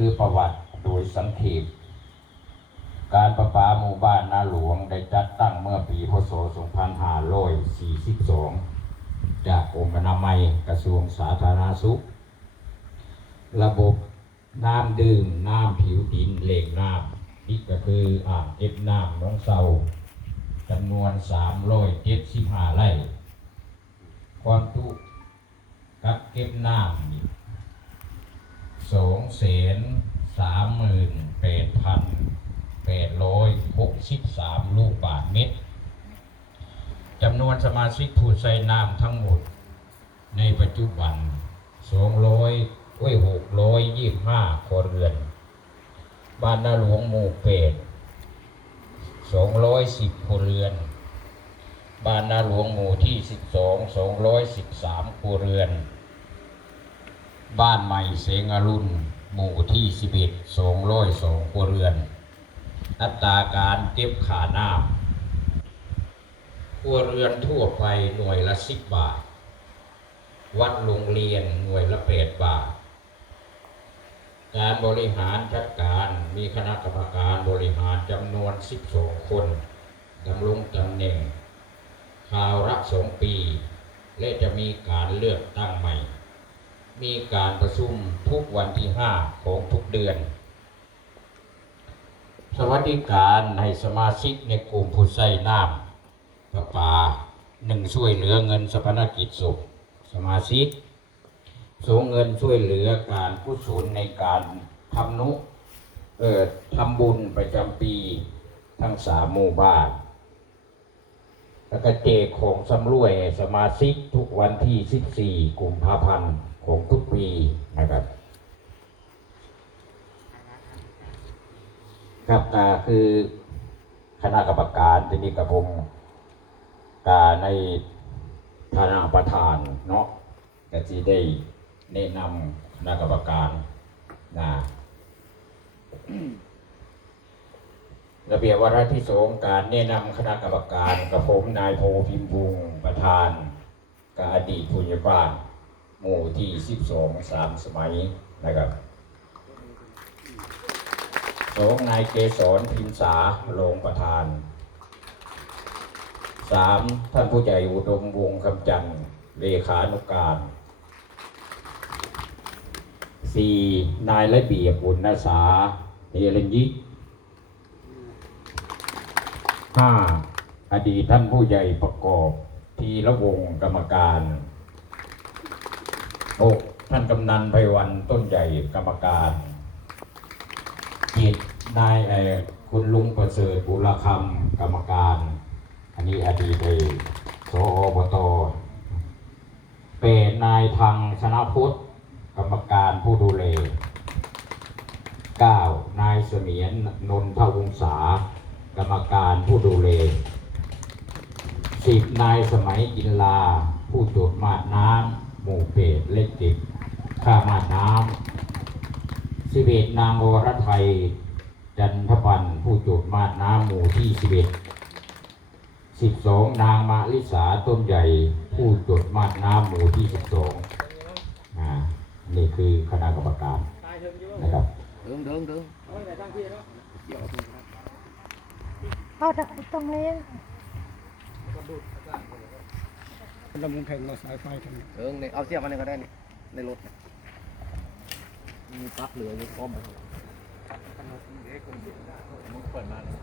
คือประวัติโดยสังเขปการประปาหมู่บ้านนาหลวงได้จัดตั้งเมื่อปีพศ 2542 จากองค์อนามัยกระทรวงสาธารณสุข ระบบน้ำดื่ม น้ำผิวดินเหล่งน้ำนี่ก็คืออ่างเก็บน้ำน้องเซาจำนวน375ไร่ความจุกักเก็บน้ำนี่ สองแสนสามหมื่นแปดพันแปดร้อยหกสิบสามลูกบาทเมตรจำนวนสมาชิกผู้ใช้น้ำทั้งหมด ในปัจจุบันสองร้อยโอ้ยหกร้อยยี่ห้าครัวเรือน บ้านนาหลวงหมู่เป็ดสองร้อยสิบครัวเรือน บ้านนาหลวงหมู่ที่สิบสองสองร้อยสิบสามครัวเรือน บ้านใหม่เสงอรุณหมู่ที่สิบเอ็ดสองร้อยสองครัวเรือน อัตราการเก็บขาน้ำครัวเรือนทั่วไปหน่วยละสิบบาท วัดโรงเรียนหน่วยละแปดบาท การบริหารจัดการมีคณะกรรมการบริหารจำนวน12คนดำรงตำแหน่งคราวละสองปี และจะมีการเลือกตั้งใหม่ มีการประชุมทุกวันที่ 5 ของทุกเดือน สวัสดิการให้สมาชิกในกลุ่มผู้ใช้น้ำประปาหนึ่งช่วยเหลือเงินสปนกิจศพสมาชิกส่งเงินช่วยเหลือการกุศลในการทำนุเอ่อทำบุญประจำปีทั้งสามหมู่บ้าน แล้วก็เจกของสำรวยสมาชิกทุกวันที่ 14 กุมภาพันธ์ของทุกปีนะครับ ครับคือคณะกรรมการที่นี่กับผมกาในฐานะประธานเนาะก็จะได้แนะนำคณะกรรมการนะระเบียบวาระที่สองการแนะนำคณะกรรมการกับผมนายโพพิมพ์บุงประธานกับอดีตผู้ใหญ่บ้าน หมู่ที่สิบสองสามสมัยนะครับสองนายเกษรพิมษารงประธานสามท่านผู้ใหญ่อุดมวงคำจันทร์เลขานุการสี่นายระเบียบบุญนาสาเฮรัญยิกห้าอดีตท่านผู้ใหญ่ประกอบทีละวงกรรมการ หกท่านกำนันไพวันต้นใหญ่กรรมการจิตนายเอ่อคุณลุงประเสริฐบุรคำกรรมการ อันนี้อดีตเลยสอบตเปตนายทางชนะพุทธกรรมการผู้ดูแลเก้านายเสมียนนนทวงศากรรมการผู้ดูแลสิบนายสมัยกินลา ผู้ตรวจมาดน้ำหมู่เปรตเล็กติด ข้ามาดน้ำสิบเอ็ดนางวรไทย จันทปันผู้จุดมาดน้ำหมู่ที่สิบเอ็ดสิบสองนางมาลิสาต้นใหญ่ ผู้จุดมาดน้ำหมู่ที่สิบสองอ่านี่คือคณะกรรมการนะครับ đường đường đường เอาได้ตรงนี้ลำมุงแข่งมาสายไฟทางนี้ đường này ao xe vào này có đây này đây lột này มีปักเหลืออยู่ก้อมไปมึงเปิดมาเลย